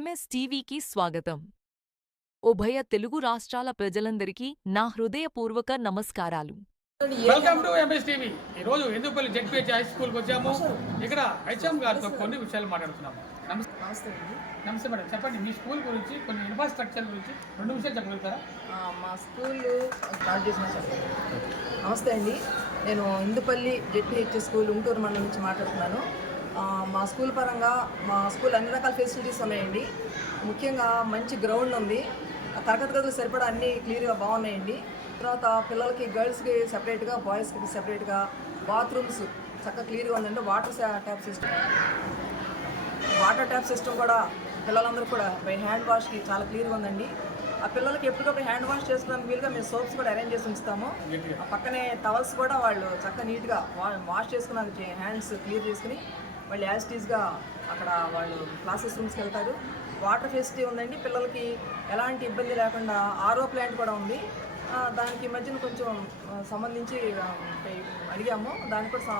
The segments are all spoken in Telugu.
ఎంఎస్ టీవీకి స్వాగతం. ఉభయ తెలుగు రాష్ట్రాల ప్రజలందరికీ నా హృదయపూర్వక నమస్కారాలు. Welcome to MS TV. ఈరోజు ఎందుపల్లి జెడ్పీహెచ్ హై స్కూల్కి వచ్చాము. ఇక్కడ హెచ్ఎం గారితో కొన్ని విషయాలు మాట్లాడుతున్నాము. నమస్తే అండి. నమస్తే మేడం, చెప్పండి మీ స్కూల్ గురించి, కొన్ని ఇన్ఫ్రాస్ట్రక్చర్ గురించి 2 విషయాలు చెప్పగలుగుతారా? మా స్కూల్ స్టార్ట్ చేసిన చెప్పండి. నమస్తే అండి, నేను ఇందుపల్లి జెడ్పీహెచ్ స్కూల్ ఉంటూరు మండలం నుంచి మాట్లాడుతున్నాను. మా స్కూల్ పరంగా మా స్కూల్ అన్ని రకాల ఫెసిలిటీస్ ఉన్నాయండి. ముఖ్యంగా మంచి గ్రౌండ్ ఉంది, తరగతి గదులు సరిపడా అన్నీ క్లియర్గా బాగున్నాయండి. తర్వాత పిల్లలకి గర్ల్స్కి సెపరేట్గా, బాయ్స్కి సెపరేట్గా బాత్రూమ్స్ చక్కగా క్లియర్గా ఉందండి. వాటర్ ట్యాప్ సిస్టమ్ కూడా పిల్లలందరూ కూడా బై హ్యాండ్ వాష్కి చాలా క్లియర్గా ఉందండి. ఆ పిల్లలకి ఎప్పటికప్పుడు హ్యాండ్ వాష్ చేసుకోవడానికి వీలుగా మేము సోప్స్ కూడా అరేంజ్ చేసి ఉంచుతాము. ఆ పక్కనే టవల్స్ కూడా వాళ్ళు చక్కగా నీట్గా వాష్ చేసుకుని హ్యాండ్స్ క్లియర్ చేసుకుని వాళ్ళు యాజిటీస్గా అక్కడ వాళ్ళు క్లాసెస్ రూమ్స్కి వెళ్తారు. వాటర్ ఫెసిలిటీ ఉందండి, పిల్లలకి ఎలాంటి ఇబ్బంది లేకుండా ఆర్ఓ ప్లాంట్ కూడా ఉంది. దానికి మధ్యన కొంచెం సంబంధించి అడిగాము, దానికి కూడా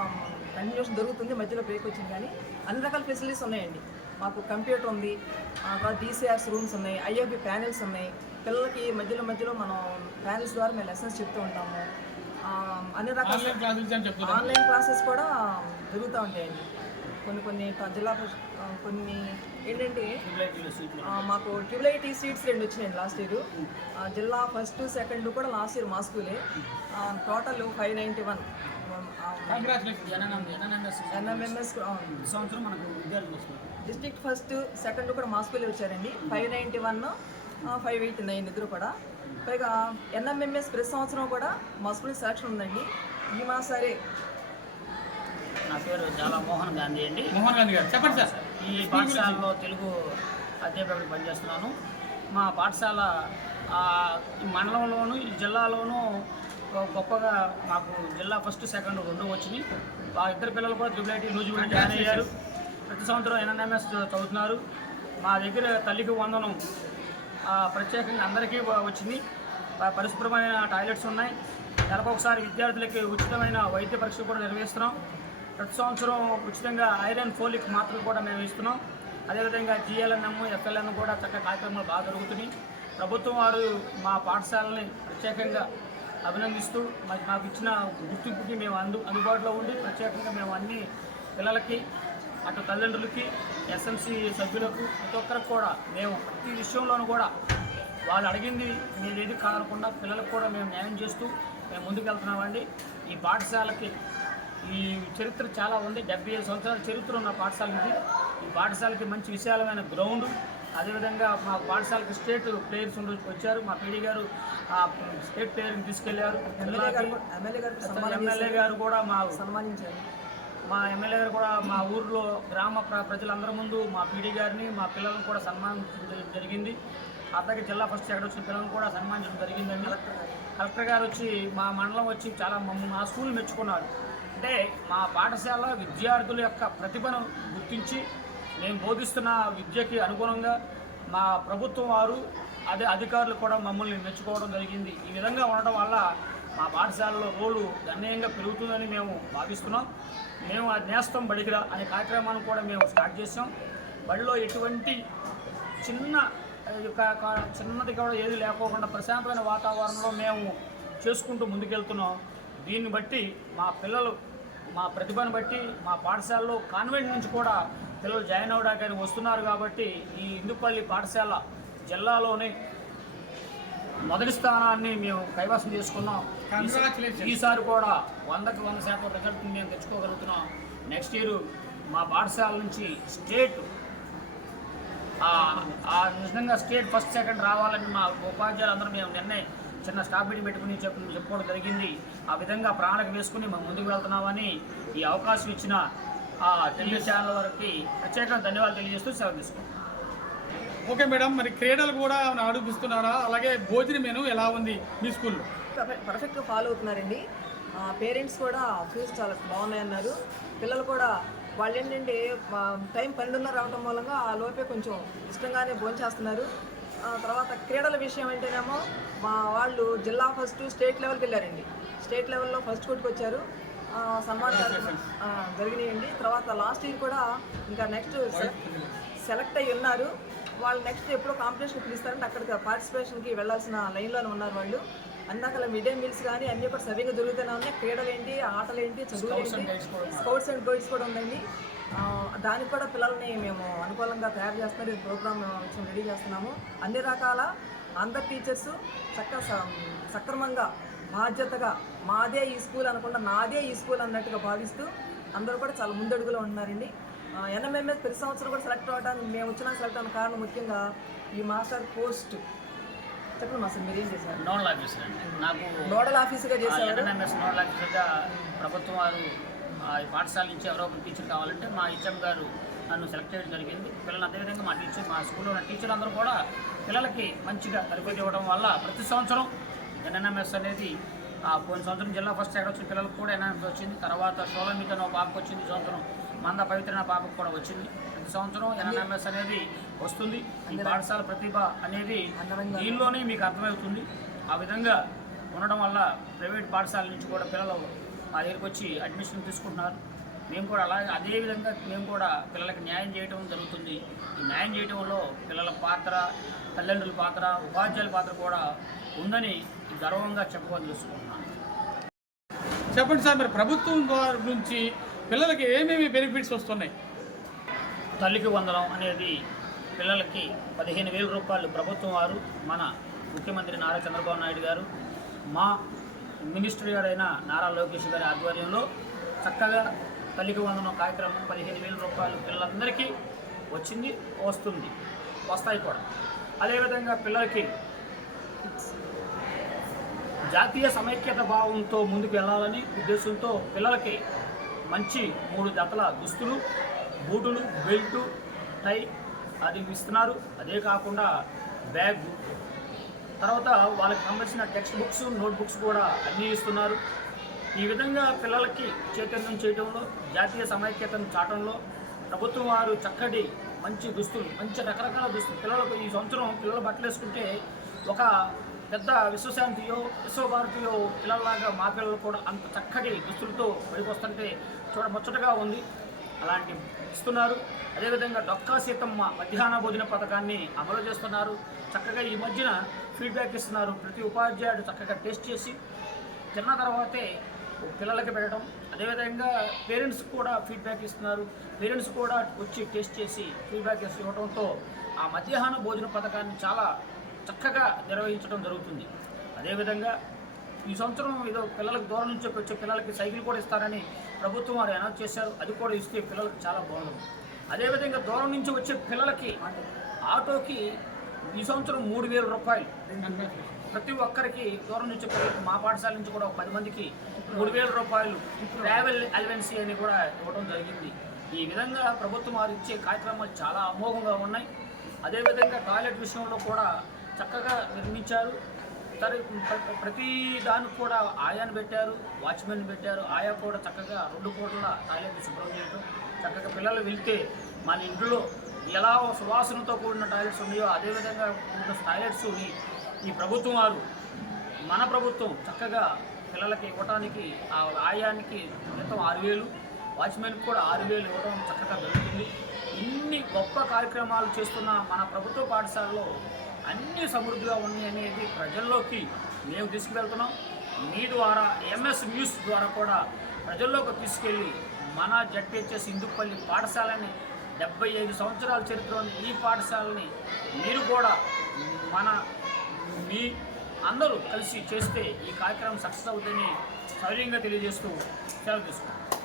కంటిన్యూషన్ దొరుకుతుంది, మధ్యలో బ్రేక్ వచ్చింది. కానీ అన్ని రకాల ఫెసిలిటీస్ ఉన్నాయండి. మాకు కంప్యూటర్ ఉంది, తర్వాత డీసీఆర్స్ రూమ్స్ ఉన్నాయి, ఐఎఫ్బి ప్యానెల్స్ ఉన్నాయి. పిల్లలకి మధ్యలో మనం ప్యానెల్స్ ద్వారా మేము లెసన్స్ చెప్తూ ఉంటాము. అన్ని రకాల ఆన్లైన్ క్లాసెస్ కూడా జరుగుతూ ఉంటాయండి. కొన్ని జిల్లా కొన్ని ఏంటంటే మాకు ట్యూబ్లైటీ సీట్స్ 2 వచ్చినాయండి లాస్ట్ ఇయర్. జిల్లా ఫస్ట్ సెకండ్ కూడా లాస్ట్ ఇయర్ మా స్కూలే. Total 591 NMMS district first second కూడా మా స్కూలే వచ్చారండి. 591 589 ఇద్దరు కూడా. పైగా ఎన్ఎంఎంఎస్ ప్రతి సంవత్సరం కూడా మా స్కూల్ సెలక్షన్ ఉందండి. ఈ మా సరే. నా పేరు చాలా మోహన్ గాంధీ అండి. మోహన్ గాంధీ గారు, చెప్పండి సార్. ఈ పాఠశాలలో తెలుగు అధ్యాపకుడిగా పనిచేస్తున్నాను. మా పాఠశాల ఈ మండలంలోను ఈ జిల్లాలోనూ గొప్పగా మాకు జిల్లా ఫస్ట్ సెకండ్ 2 వచ్చినాయి. ఆ ఇద్దరు పిల్లలు కూడా ట్రిపుల్ లూజ్ జాయిన్ అయ్యారు. ప్రతి సంవత్సరం ఎన్ఎంఎస్ చదువుతున్నారు. మా దగ్గర తల్లికి వందనం ప్రత్యేకంగా అందరికీ వచ్చింది. పరిశుభ్రమైన టాయిలెట్స్ ఉన్నాయి. నెలకొకసారి విద్యార్థులకి ఉచితమైన వైద్య పరీక్షలు కూడా నిర్వహిస్తున్నాం. ప్రతి సంవత్సరం ఉచితంగా ఐరన్ ఫోలిక్ మాత్రలు కూడా మేము ఇస్తున్నాం. అదేవిధంగా జిఎల్ఎన్ఎం ఎఫ్ఎల్ఎన్ కూడా చక్కగా కార్యక్రమాలు బాగా జరుగుతున్నాయి. ప్రభుత్వం వారు మా పాఠశాలని ప్రత్యేకంగా అభినందిస్తూ మాకు ఇచ్చిన గుర్తింపుకి మేము అందుబాటులో ఉండి ప్రత్యేకంగా మేము అన్ని పిల్లలకి, అటు తల్లిదండ్రులకి, ఎస్ఎంసీ సభ్యులకు, ప్రతి ఒక్కరికి కూడా మేము ప్రతి విషయంలోనూ కూడా వాళ్ళు అడిగింది మీరు ఏది కాకుండా పిల్లలకు కూడా మేము న్యాయం చేస్తూ మేము ముందుకు వెళ్తున్నామండి. ఈ పాఠశాలకి ఈ చరిత్ర చాలా ఉంది. 75 సంవత్సరాల చరిత్ర ఉన్న పాఠశాల ఇది. ఈ పాఠశాలకి మంచి విశాలమైన గ్రౌండ్, అదేవిధంగా మా పాఠశాలకి స్టేట్ ప్లేయర్స్ వచ్చారు. మా పీడీ గారు స్టేట్ ప్లేయర్ని తీసుకెళ్లారు. ఎమ్మెల్యే గారు కూడా సన్మానించారు. మా ఎమ్మెల్యే గారు కూడా మా ఊర్లో గ్రామ ప్రజలందరి ముందు మా పీడీ గారిని, మా పిల్లలను కూడా సన్మానించడం జరిగింది. అట్లాగే జిల్లా ఫస్ట్ సెకండ్ వచ్చిన పిల్లలను కూడా సన్మానించడం జరిగిందండి. కలెక్టర్ గారు వచ్చి మా మండలం వచ్చి చాలా మా స్కూల్ మెచ్చుకున్నారు. అంటే మా పాఠశాల విద్యార్థుల యొక్క ప్రతిభను గుర్తించి మేము బోధిస్తున్న విద్యకి అనుగుణంగా మా ప్రభుత్వం వారు అధికారులు కూడా మమ్మల్ని మెచ్చుకోవడం జరిగింది. ఈ విధంగా ఉండడం వల్ల మా పాఠశాలలో రోలు గణనీయంగా పెరుగుతుందని మేము భావిస్తున్నాం. మేము ఆ నేస్తం బడికిరా అనే కార్యక్రమాన్ని కూడా మేము స్టార్ట్ చేసాం. బడిలో ఎటువంటి చిన్నది కూడా ఏది లేకోకుండా ప్రశాంతమైన వాతావరణంలో మేము చేసుకుంటూ ముందుకెళ్తున్నాం. దీన్ని బట్టి మా పిల్లలు మా ప్రతిభను బట్టి మా పాఠశాలలో కాన్వెంట్ నుంచి కూడా పిల్లలు జాయిన్ అవ్వడానికి వస్తున్నారు. కాబట్టి ఈ ఇందుపల్లి పాఠశాల జిల్లాలోనే మొదటి స్థానాన్ని మేము కైవసం చేసుకున్నాం. ఈసారి కూడా 100కి 100% రిజల్ట్ మేము తెచ్చుకోగలుగుతున్నాం. నెక్స్ట్ ఇయర్ మా పాఠశాల నుంచి స్టేట్ నిజంగా స్టేట్ ఫస్ట్ సెకండ్ రావాలని మా ఉపాధ్యాయులు అందరూ మేము నిర్ణయం చిన్న స్టాఫ్ మీటింగ్ పెట్టుకుని చెప్పుకోవడం జరిగింది. ఆ విధంగా ప్రణాళిక వేసుకుని మేము ముందుకు వెళ్తున్నామని ఈ అవకాశం ఇచ్చిన టీవీ ఛానల్ వారికి ప్రత్యేకంగా ధన్యవాదాలు తెలియజేస్తూ సెలవు తీసుకుంటాం. ఓకే మేడం, మరి క్రీడలు కూడా నడిపిస్తున్నారా? అలాగే భోజన మెనూ ఎలా ఉంది మీ స్కూల్లో? పర్ఫెక్ట్గా ఫాలో అవుతున్నారండి. పేరెంట్స్ కూడా ఫీజు చాలా బాగున్నాయన్నారు. పిల్లలు కూడా వాళ్ళు ఏంటంటే టైం 12:30 రావడం మూలంగా ఆ లోపే కొంచెం ఇష్టంగానే భోంచేస్తున్నారు. తర్వాత క్రీడల విషయం అంటేనేమో మా వాళ్ళు జిల్లా ఫస్ట్ స్టేట్ లెవెల్కి వెళ్ళారండి. స్టేట్ లెవెల్లో ఫస్ట్ కొట్టుకొచ్చారు. సన్మాన కార్యక్రమం జరిగినాయండి. తర్వాత లాస్ట్ ఇయర్ కూడా ఇంకా నెక్స్ట్ సెలెక్ట్ అయ్యి ఉన్నారు. వాళ్ళు నెక్స్ట్ ఎప్పుడో కాంపిటీషన్ పిలుస్తారంటే అక్కడికి పార్టిసిపేషన్కి వెళ్ళాల్సిన లైన్లోనే ఉన్నారు వాళ్ళు. అందాక మిడ్ డే మీల్స్ కానీ అన్నీ కూడా సరిగ్గా జరుగుతూనే ఉన్నాయి. క్రీడలు ఏంటి, ఆటలు ఏంటి, చదువులు ఏంటి, స్కౌట్స్ అండ్ గైడ్స్ కూడా ఉందండి. దానికి కూడా పిల్లల్ని మేము అనుకూలంగా తయారు చేస్తున్నారు. ఈ ప్రోగ్రామ్ రెడీ చేస్తున్నాము. అన్ని రకాల అందరు టీచర్స్ సక్రమంగా బాధ్యతగా మాదే ఈ స్కూల్ అనకుండా నాదే ఈ స్కూల్ అన్నట్టుగా భావిస్తూ అందరూ కూడా చాలా ముందడుగులో ఉన్నారండి. ఎన్ఎంఎంఎస్ ప్రతి సంవత్సరం కూడా సెలెక్ట్ అవ్వడానికి మేము వచ్చినా సెలెక్ట్ అవ్వడానికి కారణం ముఖ్యంగా ఈ మాస్టర్ పోస్ట్. చెప్పండి మాస్టర్, మీరు ఏం చేశారు? నోడల్ ఆఫీసర్ అండి. నాకు నోడల్ ఆఫీసర్గా చేశారు. ఎన్ఎంఎస్ నోడల్ ఆఫీసర్గా ప్రభుత్వం వారు ఈ పాఠశాల నుంచి ఎవరో ఒక టీచర్ కావాలంటే మా హెచ్ఎం గారు నన్ను సెలెక్ట్ చేయడం జరిగింది. పిల్లలు అదేవిధంగా మా స్కూల్లో ఉన్న టీచర్లు అందరూ కూడా పిల్లలకి మంచిగా తరగతి ఇవ్వడం వల్ల ప్రతి సంవత్సరం ఎన్ఎంఎస్ అనేది పోయిన సంవత్సరం జిల్లా ఫస్ట్ సెకండ్ వచ్చిన పిల్లలకు కూడా ఎన్ఎంఎస్ వచ్చింది. తర్వాత షోలమిత అనే పాపకు వచ్చింది. ఈ సంవత్సరం మంద పవిత్ర పాపకు కూడా వచ్చింది. ప్రతి సంవత్సరం ఎన్ఎంఎస్ అనేది వస్తుంది. ఈ పాఠశాల ప్రతిభ అనేది దీనిలోనే మీకు అర్థమవుతుంది. ఆ విధంగా ఉండడం వల్ల ప్రైవేట్ పాఠశాల నుంచి కూడా పిల్లలు మా దగ్గరికి వచ్చి అడ్మిషన్ తీసుకుంటున్నారు. మేము కూడా అదే విధంగా మేము కూడా పిల్లలకి న్యాయం చేయడం జరుగుతుంది. ఈ న్యాయం చేయడంలో పిల్లల పాత్ర, తల్లిదండ్రుల పాత్ర, ఉపాధ్యాయుల పాత్ర కూడా ఉందని గర్వంగా చెప్పుకోదలుచుకుంటున్నాను. చెప్పండి సార్, మరి ప్రభుత్వం నుంచి పిల్లలకి ఏమేమి బెనిఫిట్స్ వస్తున్నాయి? తల్లికి వందనం అనేది పిల్లలకి 15,000 రూపాయలు ప్రభుత్వం వారు, మన ముఖ్యమంత్రి నారా చంద్రబాబు నాయుడు గారు, మా మినిస్టర్ గారైన నారా లోకేష్ గారి ఆధ్వర్యంలో చక్కగా తల్లికి వందనం కార్యక్రమం 15,000 రూపాయలు పిల్లలందరికీ వచ్చింది, వస్తాయి కూడా. అదేవిధంగా పిల్లలకి జాతీయ సమైక్యత భావంతో ముందుకు వెళ్ళాలని ఉద్దేశంతో పిల్లలకి మంచి 3 జతల దుస్తులు, బూటులు, బెల్టు, టై అది ఇస్తున్నారు. అదే కాకుండా బ్యాగ్, తర్వాత వాళ్ళకి సంబంధించిన టెక్స్ట్ బుక్స్, నోట్ బుక్స్ కూడా అన్నీ ఇస్తున్నారు. ఈ విధంగా పిల్లలకి చైతన్యం చేయడంలో, జాతీయ సమైక్యతను చాటంలో ప్రభుత్వం వారు చక్కటి మంచి దుస్తులు, మంచి రకరకాల దుస్తులు పిల్లలకు ఈ సంవత్సరం పిల్లలు బట్టలు వేసుకుంటే ఒక పెద్ద విశ్వశాంతియో విశ్వభారతియో పిల్లల్లాగా మా పిల్లలు కూడా అంత చక్కటి దుస్తులతో బడికి వస్తుంటే చూడముచ్చటగా ఉంది. అలాంటి ఇస్తున్నారు. అదేవిధంగా డొక్కా సీతమ్మ మధ్యాహ్న భోజన పథకాన్ని అమలు చేస్తున్నారు. చక్కగా ఈ మధ్యన ఫీడ్బ్యాక్ ఇస్తున్నారు. ప్రతి ఉపాధ్యాయుడు చక్కగా టేస్ట్ చేసి తిన్న తర్వాతే పిల్లలకి పెట్టడం. అదేవిధంగా పేరెంట్స్ కూడా ఫీడ్బ్యాక్ ఇస్తున్నారు. పేరెంట్స్ కూడా వచ్చి టేస్ట్ చేసి ఫీడ్బ్యాక్ ఇవ్వడంతో ఆ మధ్యాహ్న భోజన పథకాన్ని చాలా చక్కగా నిర్వహించడం జరుగుతుంది. అదేవిధంగా ఈ సంవత్సరం ఏదో పిల్లలకు దూరం నుంచి వచ్చే పిల్లలకి సైకిల్ కూడా ఇస్తారని ప్రభుత్వం వారు అనౌన్స్ చేశారు. అది కూడా ఇస్తే పిల్లలకు చాలా బాగుంటుంది. అదేవిధంగా దూరం నుంచి వచ్చే పిల్లలకి ఆటోకి ఈ సంవత్సరం 3,000 రూపాయలు ప్రతి ఒక్కరికి దూరం నుంచి పిల్లలకి మా పాఠశాల నుంచి కూడా 10 మందికి 3,000 రూపాయలు ట్రావెల్ అలవెన్సీ అని కూడా ఇవ్వడం జరిగింది. ఈ విధంగా ప్రభుత్వం వారు ఇచ్చే కార్యక్రమాలు చాలా అమోఘంగా ఉన్నాయి. అదేవిధంగా టాయిలెట్ విషయంలో కూడా చక్కగా నిర్మించారు. ప్రతి దానికి కూడా ఆయాను పెట్టారు, వాచ్మెన్ పెట్టారు. ఆయా కూడా చక్కగా 2 కోట్ల టాయిలెట్ శుభ్రం చేయడం. చక్కగా పిల్లలు వెళ్తే మన ఇంట్లో ఎలా సువాసనతో కూడిన టాయిలెట్స్ ఉన్నాయో అదేవిధంగా ఉన్న టాయిలెట్స్ని ఈ ప్రభుత్వం వారు, మన ప్రభుత్వం చక్కగా పిల్లలకి ఇవ్వడానికి ఆ ఆయానికి మొత్తం 6,000, వాచ్మెన్కి కూడా 6,000 ఇవ్వడం చక్కగా జరుగుతుంది. ఇన్ని గొప్ప కార్యక్రమాలు చేస్తున్న మన ప్రభుత్వ పాఠశాలలో అన్నీ సమృద్ధిగా ఉన్నాయి అనేది ప్రజల్లోకి మేము తీసుకువెళ్తున్నాం. మీ ద్వారా ఎంఎస్ న్యూస్ ద్వారా కూడా ప్రజల్లోకి తీసుకెళ్ళి మన జడ్పీహెచ్ఎస్ ఇందుపల్లి పాఠశాలని 75 సంవత్సరాల చరిత్రలోని ఈ పాఠశాలని మీరు కూడా మీ అందరూ కలిసి చేస్తే ఈ కార్యక్రమం సక్సెస్ అవుతుందని సౌర్యంగా తెలియజేస్తూ సెలవు తీసుకుంటాం.